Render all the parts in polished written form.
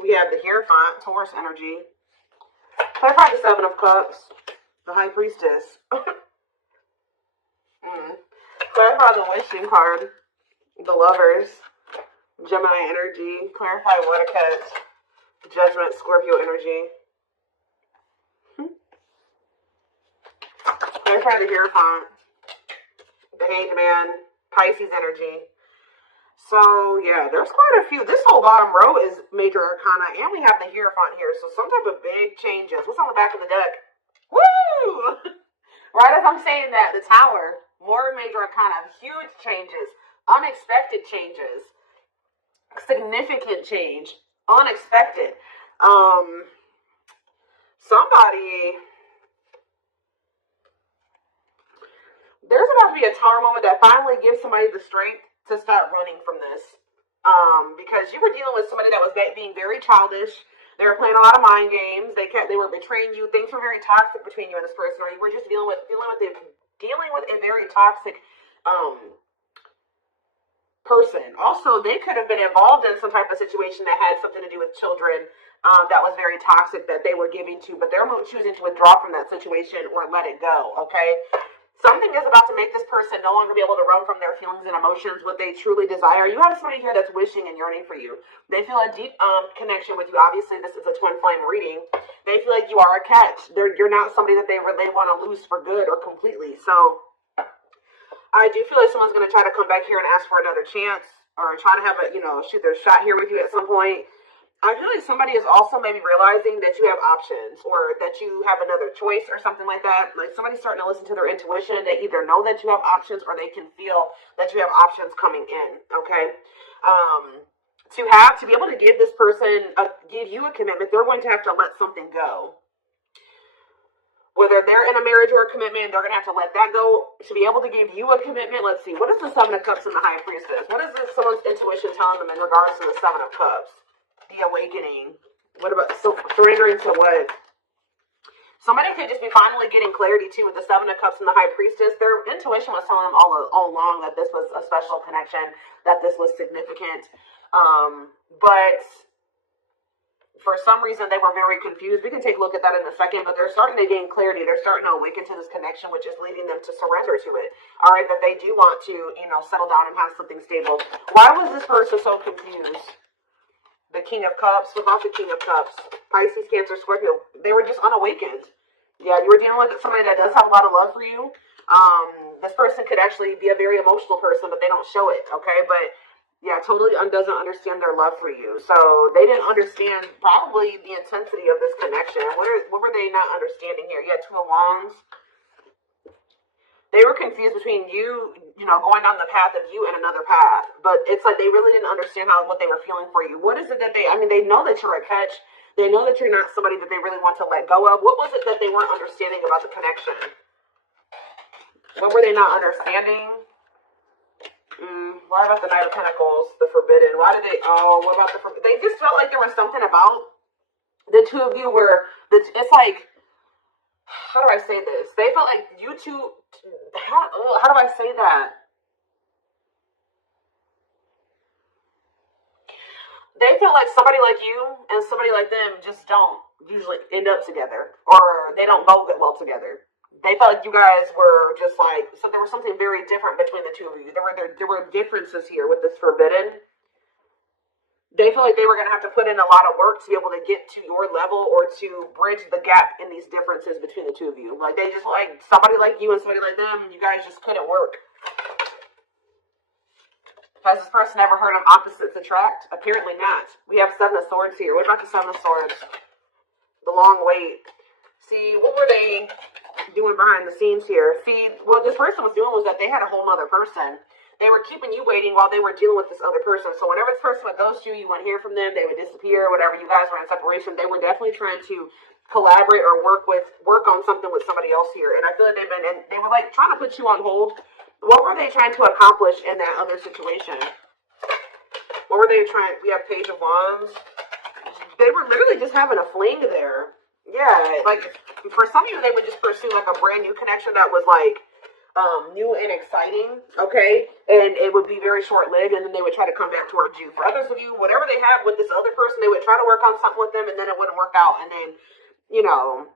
We have the Hierophant, Taurus energy. Clarify the Seven of Cups, the High Priestess. Clarify the Wishing card, the Lovers, Gemini energy. Clarify Water Cat, Judgment, Scorpio energy. Clarify the Hierophant, the Hanged Man, Pisces energy. So, yeah, there's quite a few. This whole bottom row is Major Arcana, and we have the Hierophant here. So, some type of big changes. What's on the back of the deck? Woo! Right as I'm saying that, the Tower, more Major Arcana, huge changes, unexpected changes, significant change, unexpected. Somebody... There's about to be a tower moment that finally gives somebody the strength to start running from this. Because you were dealing with somebody that was being very childish. They were playing a lot of mind games. They were betraying you. Things were very toxic between you and this person, or you were just dealing with a very toxic person. Also, they could have been involved in some type of situation that had something to do with children that was very toxic that they were giving to, but they're choosing to withdraw from that situation or let it go. Okay. Something is about to make this person no longer be able to run from their feelings and emotions, what they truly desire. You have somebody here that's wishing and yearning for you. They feel a deep connection with you. Obviously, this is a twin flame reading. They feel like you are a catch. You're not somebody that they want to lose for good or completely. So I do feel like someone's going to try to come back here and ask for another chance or try to have shoot their shot here with you at some point. I feel like somebody is also maybe realizing that you have options or that you have another choice or something like that. Like somebody's starting to listen to their intuition. They either know that you have options or they can feel that you have options coming in. Okay. To be able to give this person, give you a commitment, they're going to have to let something go. Whether they're in a marriage or a commitment, they're going to have to let that go to be able to give you a commitment. Let's see. What is the Seven of Cups and the High Priestess? What is someone's intuition telling them in regards to the Seven of Cups? The awakening. What about surrendering to what? Somebody could just be finally getting clarity too with the Seven of Cups and the High Priestess. Their intuition was telling them all along that this was a special connection, that this was significant. But for some reason they were very confused. We can take a look at that in a second, but they're starting to gain clarity. They're starting to awaken to this connection, which is leading them to surrender to it. All right, that they do want to, settle down and have something stable. Why was this person so confused? The King of Cups, without the King of Cups, Pisces, Cancer, Scorpio, they were just unawakened. Yeah, you were dealing with somebody that does have a lot of love for you. This person could actually be a very emotional person, but they don't show it, okay? But, yeah, totally doesn't understand their love for you. So they didn't understand probably the intensity of this connection. What were they not understanding here? You had Two of Wands. They were confused between you, going down the path of you and another path. But it's like they really didn't understand what they were feeling for you. What is it that they know that you're a catch. They know that you're not somebody that they really want to let go of. What was it that they weren't understanding about the connection? What were they not understanding? Why about the Knight of Pentacles, the Forbidden? What about the Forbidden? They just felt like there was something about the two of you where it's like, how do I say this? They felt like you two, how do I say that? They feel like somebody like you and somebody like them just don't usually end up together, or they don't go well together. They felt like you guys were just like, so there was something very different between the two of you. There were differences here with this Forbidden. They feel like they were going to have to put in a lot of work to be able to get to your level or to bridge the gap in these differences between the two of you. Like, they just like somebody like you and somebody like them, you guys just couldn't work. Has this person ever heard of opposites attract? Apparently not. We have Seven of Swords here. What about the Seven of Swords? The long wait. See, what were they doing behind the scenes here? See, what this person was doing was that they had a whole other person. They were keeping you waiting while they were dealing with this other person. So whenever this person would ghost you, you wouldn't hear from them. They would disappear. Whatever, you guys were in separation. They were definitely trying to collaborate or work on something with somebody else here. And I feel like they were like trying to put you on hold. What were they trying to accomplish in that other situation? What were they trying? We have Page of Wands. They were literally just having a fling there. Yeah, like for some of you, they would just pursue like a brand new connection that was like new and exciting, okay? And it would be very short-lived, and then they would try to come back towards you. For others of you, whatever they have with this other person, they would try to work on something with them, and then it wouldn't work out, and then, you know,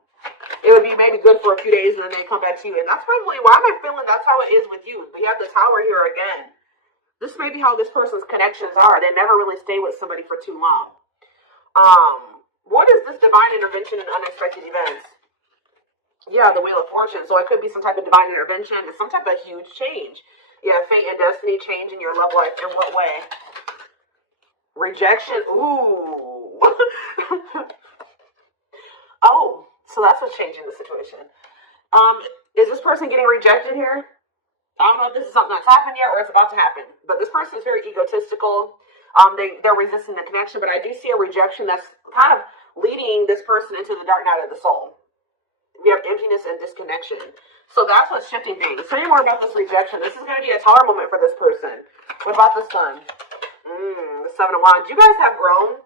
it would be maybe good for a few days, and then they come back to you. And that's probably why am I feeling that's how it is with you. We have the Tower here again. This may be how this person's connections are. They never really stay with somebody for too long. What is this divine intervention in unexpected events? Yeah, the Wheel of Fortune. So it could be some type of divine intervention. It's some type of huge change. Yeah, fate and destiny change in your love life. In what way? Rejection. Ooh. Oh, so that's what's changing the situation. Is this person getting rejected here? I don't know if this is something that's happened yet or it's about to happen. But this person is very egotistical. They're resisting the connection, but I do see a rejection that's kind of leading this person into the dark night of the soul. We have emptiness and disconnection. So that's what's shifting things. Tell me more about this rejection. This is going to be a tower moment for this person. What about the Sun? The Seven of Wands. You guys have grown.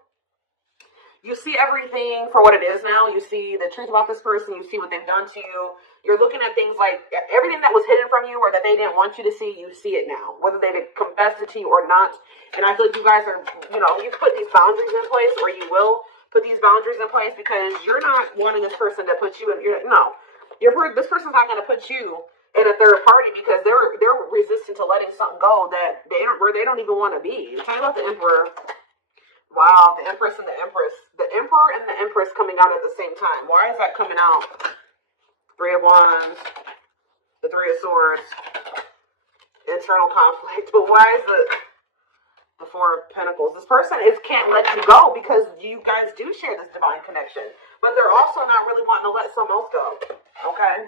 You see everything for what it is now. You see the truth about this person. You see what they've done to you. You're looking at things like everything that was hidden from you or that they didn't want you to see, you see it now. Whether they confessed it to you or not. And I feel like you guys are, you put these boundaries in place, or you will put these boundaries in place, because you're not wanting this person to put you in. This person's not going to put you in a third party because they're resistant to letting something go that they don't even want to be. Tell me about the Emperor. Wow, the Empress and the Empress. The Emperor and the Empress coming out at the same time. Why is that coming out? Three of Wands, the Three of Swords, internal conflict. But why is the Four of Pentacles? This person can't let you go because you guys do share this divine connection. But they're also not really wanting to let someone else go. Okay?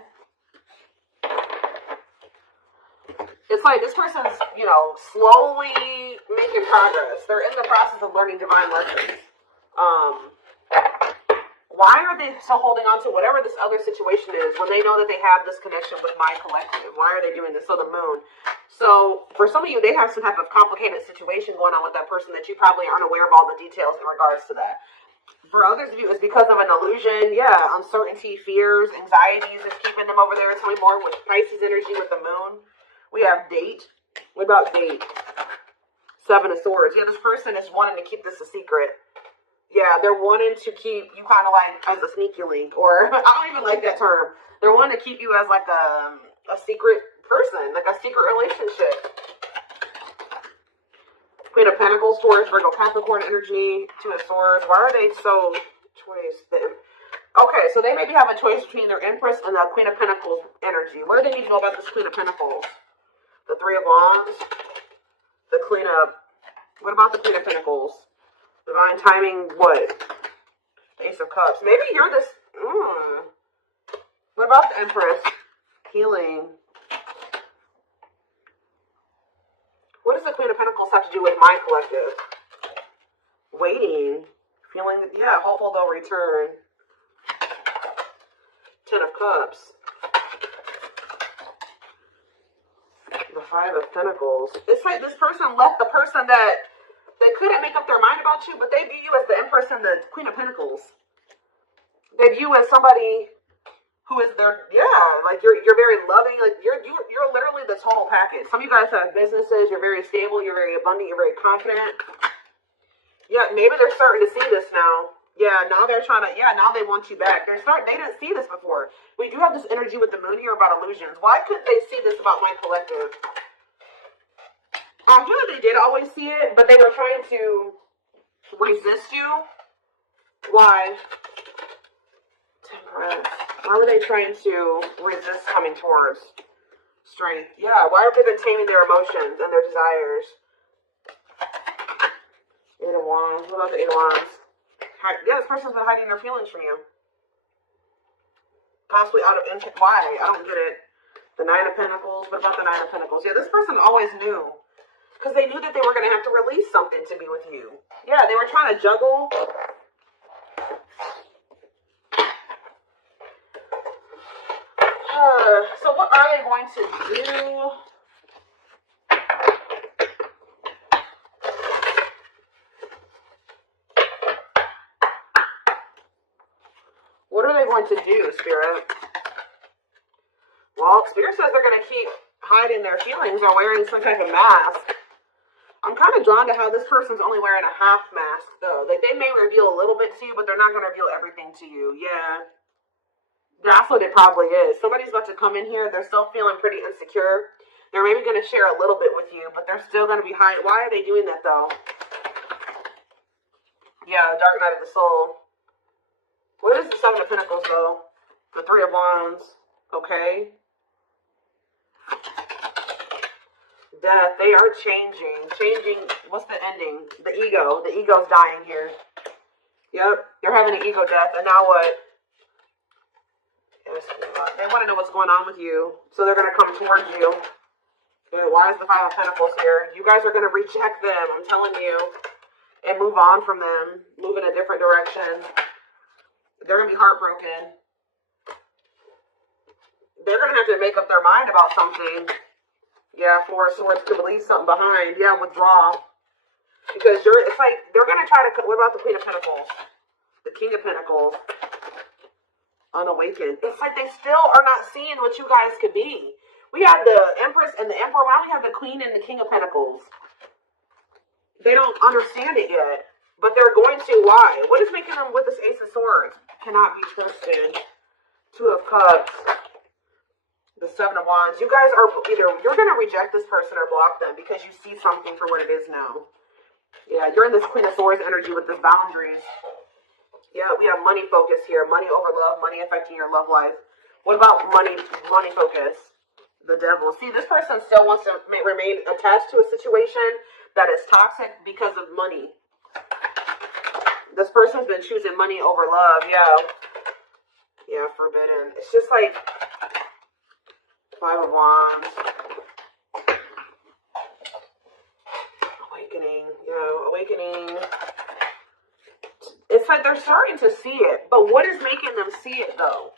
It's like this person's, slowly making progress. They're in the process of learning divine lessons. Why are they still holding on to whatever this other situation is when they know that they have this connection with my collective? Why are they doing this? So the Moon. So for some of you, they have some type of complicated situation going on with that person that you probably aren't aware of all the details in regards to that. For others of you, it's because of an illusion. Yeah, uncertainty, fears, anxieties is keeping them over there. Tell me more with Pisces energy with the Moon. We have Date. What about Date? Seven of Swords. Yeah, this person is wanting to keep this a secret. Yeah, they're wanting to keep you kind of like as a sneaky link, or I don't even like that term. They're wanting to keep you as like a secret person, like a secret relationship. Queen of Pentacles, Taurus, Virgo, Capricorn energy, Two of Swords. Why are they so choice? Okay, so they maybe have a choice between their Empress and the Queen of Pentacles energy. What do they need to know about this Queen of Pentacles? The Three of Wands, the Queen of... What about the Queen of Pentacles? Divine timing, what? Ace of Cups. Maybe you're this... What about the Empress? Healing. What does the Queen of Pentacles have to do with my collective? Waiting. Feeling, hopeful they'll return. Ten of Cups. The Five of Pentacles. It's like this person left the person that they couldn't make up their mind about you, but they view you as the Empress and the Queen of Pentacles. They view you as somebody who is their, like you're very loving, like you're literally the total package. Some of you guys have businesses, you're very stable, you're very abundant, you're very confident. Yeah, maybe they're starting to see this now. Yeah, now they're trying to, now they want you back. They didn't see this before. We do have this energy with the Moon here about illusions. Why couldn't they see this about my collective? I feel like they did always see it, but they were trying to resist you. Why? Temperance. Why were they trying to resist coming towards strength? Yeah, why have they been taming their emotions and their desires? Eight of Wands. What about the Eight of Wands? Yeah, this person's been hiding their feelings from you. Possibly out of intent. Why? I don't get it. The Nine of Pentacles. What about the Nine of Pentacles? Yeah, this person always knew. Because they knew that they were going to have to release something to be with you. Yeah, they were trying to juggle. So what are they going to do? What are they going to do, Spirit? Well, Spirit says they're going to keep hiding their feelings or wearing some type of mask. I'm kind of drawn to how this person's only wearing a half mask, though. Like, they may reveal a little bit to you, but they're not going to reveal everything to you. Yeah. That's what it probably is. Somebody's about to come in here. They're still feeling pretty insecure. They're maybe going to share a little bit with you, but they're still going to be hiding. Why are they doing that, though? Yeah, Dark Night of the Soul. What is the Seven of Pentacles, though? The Three of Wands. Okay. Death. They are changing. Changing. What's the ending? The ego. The ego's dying here. Yep. You're having an ego death. And now what? They want to know what's going on with you. So they're going to come towards you. Why is the Five of Pentacles here? You guys are going to reject them. I'm telling you. And move on from them. Move in a different direction. They're going to be heartbroken. They're going to have to make up their mind about something. Yeah, Four of Swords could leave something behind. Yeah, withdraw. Because it's like, they're going to try to, what about the Queen of Pentacles? The King of Pentacles. Unawakened. It's like they still are not seeing what you guys could be. We have the Empress and the Emperor. Now we have the Queen and the King of Pentacles. They don't understand it yet. But they're going to. Why? What is making them with this Ace of Swords? Cannot be trusted. Two of Cups. The Seven of Wands. You guys are either, you're going to reject this person or block them because you see something for what it is now. Yeah, you're in this Queen of Swords energy with this boundaries. Yeah, we have money focus here. Money over love. Money affecting your love life. What about money focus? The Devil. See, this person still wants to remain attached to a situation that is toxic because of money. This person's been choosing money over love. Yeah. Yeah, forbidden. It's just like Five of Wands. Awakening. Yeah, awakening. It's like they're starting to see it. But what is making them see it, though?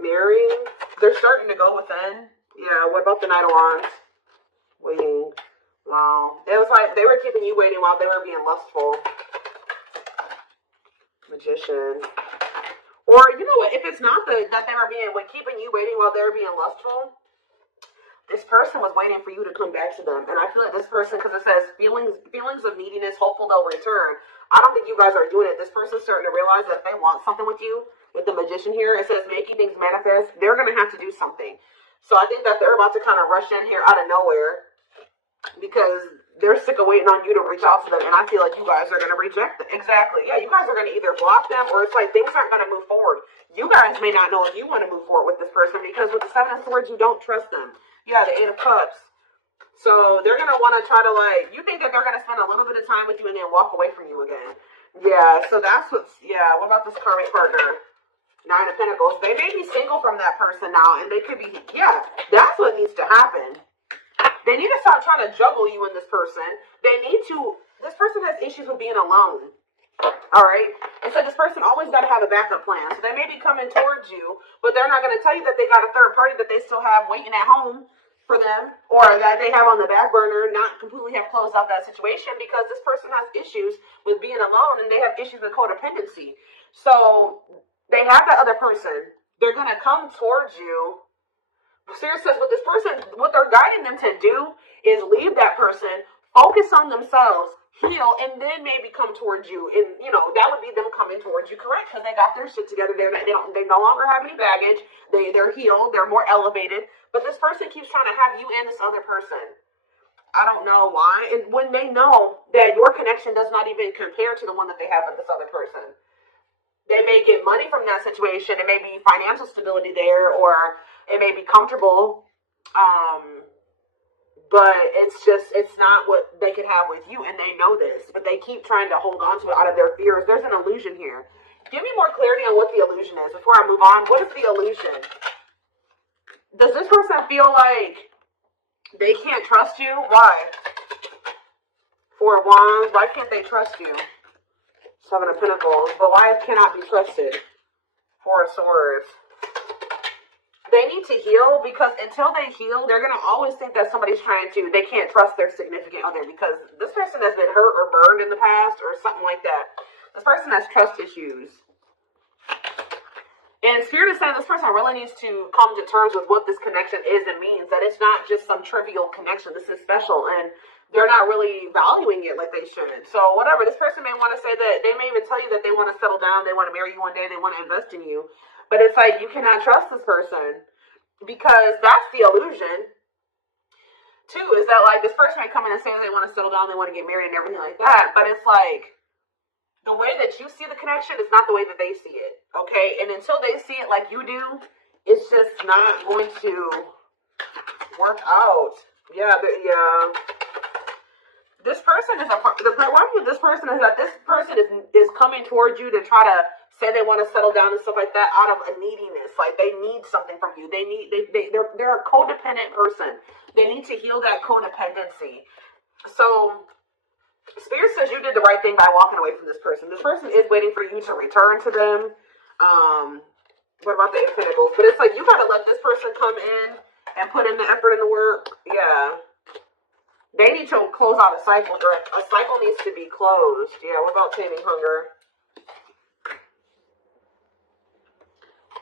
Marrying. They're starting to go within. Yeah, what about the Knight of Wands? Waiting. Wow. It was like they were keeping you waiting while they were being lustful. Magician. Or, you know what? If it's not that they were keeping you waiting while they were being lustful, this person was waiting for you to come back to them. And I feel like this person, because it says feelings of neediness, hopeful they'll return. I don't think you guys are doing it. This person's starting to realize that if they want something with you, with the Magician here, it says making things manifest, they're going to have to do something. So I think that they're about to kind of rush in here out of nowhere because they're sick of waiting on you to reach out to them. And I feel like you guys are going to reject them. Exactly. Yeah, you guys are going to either block them or it's like things aren't going to move forward. You guys may not know if you want to move forward with this person because with the Seven of Swords, you don't trust them. Yeah, the Eight of Cups. So they're going to want to try to you think that they're going to spend a little bit of time with you and then walk away from you again. Yeah, so that's what about this karmic partner? Nine of Pentacles. They may be single from that person now and they could be, that's what needs to happen. They need to stop trying to juggle you and this person. This person has issues with being alone. All right. And so this person always got to have a backup plan. So they may be coming towards you, but they're not going to tell you that they got a third party that they still have waiting at home for them, or that they have on the back burner, not completely have closed out that situation because this person has issues with being alone and they have issues with codependency. So they have that other person. They're going to come towards you. Spirit says what this person, what they're guiding them to do is leave that person, focus on themselves, heal, and then maybe come towards you. And, that would be them coming towards you, correct? Because they got their shit together. They no longer have any baggage. They're healed. They're more elevated. But this person keeps trying to have you and this other person. I don't know why. And when they know that your connection does not even compare to the one that they have with this other person. They may get money from that situation. It may be financial stability there, or it may be comfortable. But it's not what they could have with you, and they know this. But they keep trying to hold on to it out of their fears. There's an illusion here. Give me more clarity on what the illusion is before I move on. What is the illusion? Does this person feel like they can't trust you? Why? Four of Wands. Why can't they trust you? Seven of Pentacles. But why cannot be trusted? Four of Swords. They need to heal because until they heal, they're going to always think that somebody's they can't trust their significant other because this person has been hurt or burned in the past or something like that. This person has trust issues. And Spirit is saying this person really needs to come to terms with what this connection is and means. That it's not just some trivial connection. This is special, and they're not really valuing it like they should. So whatever, this person may want to say that, they may even tell you that they want to settle down, they want to marry you one day, they want to invest in you. But it's like, you cannot trust this person, because that's the illusion, too, is that like this person may come in and say they want to settle down, they want to get married and everything like that. But it's like, the way that you see the connection is not the way that they see it, okay? And until they see it like you do, it's just not going to work out. Yeah. This person is the problem with this person is that this person is coming towards you to try to say they want to settle down and stuff like that out of a neediness. Like, they need something from you. They're a codependent person. They need to heal that codependency. So Spirit says you did the right thing by walking away from this person. This person is waiting for you to return to them. What about the Eight of Pentacles? But it's like, you got to let this person come in and put in the effort and the work. Yeah. They need to close out a cycle, or a cycle needs to be closed. Yeah, what about taming hunger?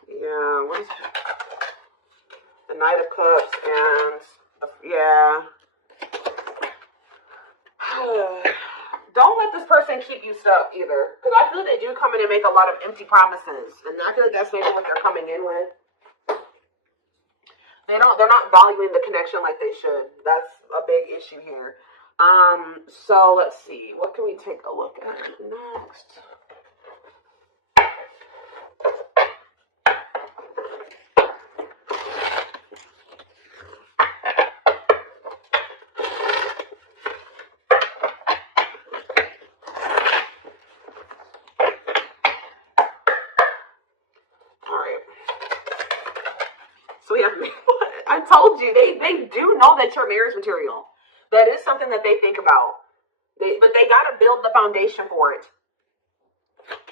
Yeah, what is the Knight of Cups and, yeah. Don't let this person keep you stuck either, because I feel like they do come in and make a lot of empty promises, and I feel like that's maybe what they're coming in with. They're not valuing the connection like they should. That's a big issue here. So let's see, what can we take a look at next? I told you, they do know that you're marriage material. That is something that they think about. But they got to build the foundation for it.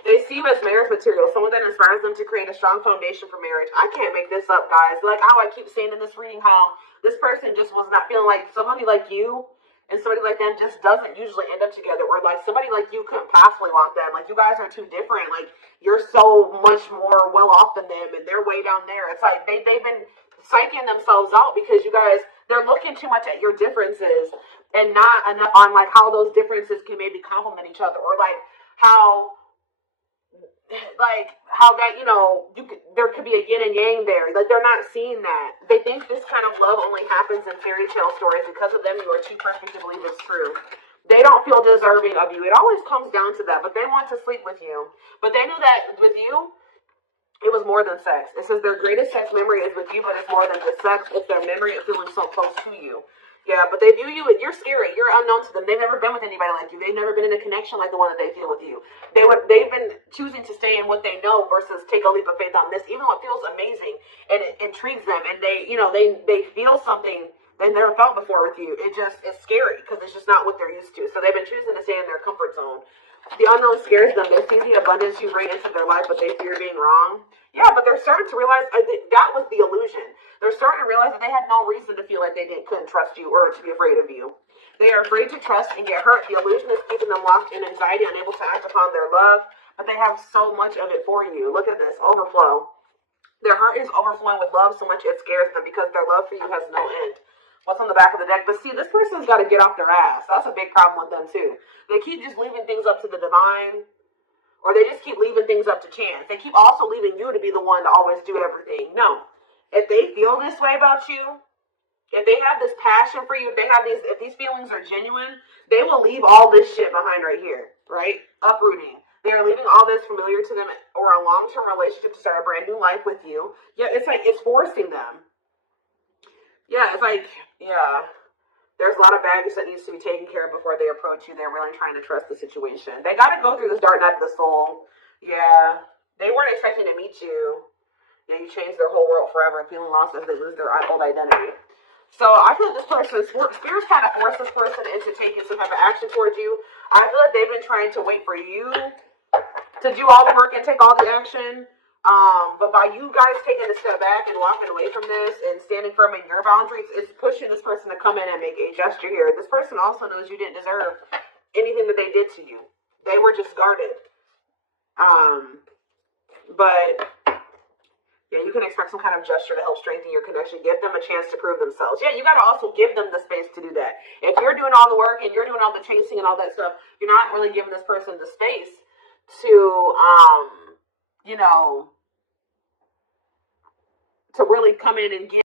They see you as marriage material, someone that inspires them to create a strong foundation for marriage. I can't make this up, guys. Like how I keep saying in this reading, how this person just was not feeling like somebody like you and somebody like them just doesn't usually end up together. Or like somebody like you couldn't possibly want them. Like, you guys are too different. Like, you're so much more well off than them, and they're way down there. It's like they've been psyching themselves out because you guys, they're looking too much at your differences and not enough on like how those differences can maybe complement each other, or like how that, you know, there could be a yin and yang there. Like, they're not seeing that. They think this kind of love only happens in fairy tale stories. Because of them, you are too perfect to believe it's true. They don't feel deserving of you. It always comes down to that, but they want to sleep with you. But they knew that with you, it was more than sex. It says their greatest sex memory is with you, but it's more than just sex. It's their memory of feeling so close to you. Yeah, but they view you, you're scary. You're unknown to them. They've never been with anybody like you. They've never been in a connection like the one that they feel with you. They've been choosing to stay in what they know versus take a leap of faith on this, even though it feels amazing and it intrigues them, and they feel something they never felt before with you. It's scary because it's just not what they're used to. So they've been choosing to stay in their comfort zone. The unknown scares them. They see the abundance you bring into their life, but they fear being wrong. Yeah, but they're starting to realize that was the illusion. They're starting to realize that they had no reason to feel like they couldn't trust you or to be afraid of you. They are afraid to trust and get hurt. The illusion is keeping them locked in anxiety, unable to act upon their love, but they have so much of it for you. Look at this, overflow. Their heart is overflowing with love so much it scares them because their love for you has no end. What's on the back of the deck? But see, this person's got to get off their ass. That's a big problem with them, too. They keep just leaving things up to the divine, or they just keep leaving things up to chance. They keep also leaving you to be the one to always do everything. No. If they feel this way about you, if they have this passion for you, if these feelings are genuine, they will leave all this shit behind right here, right? Uprooting. They are leaving all this familiar to them or a long-term relationship to start a brand new life with you. Yeah, it's like it's forcing them. Yeah, it's like, yeah. There's a lot of baggage that needs to be taken care of before they approach you. They're really trying to trust the situation. They got to go through this dark night of the soul. Yeah. They weren't expecting to meet you. Yeah, you changed their whole world forever, feeling lost as they lose their old identity. So I feel like this person, Spirit's kind of forced this person into taking some type of action towards you. I feel like they've been trying to wait for you to do all the work and take all the action. But by you guys taking a step back and walking away from this and standing firm in your boundaries, it's pushing this person to come in and make a gesture here. This person also knows you didn't deserve anything that they did to you. They were just guarded. But Yeah, you can expect some kind of gesture to help strengthen your connection. Give them a chance to prove themselves. Yeah, you got to also give them the space to do that. If you're doing all the work and you're doing all the chasing and all that stuff, you're not really giving this person the space to, you know, to really come in and give.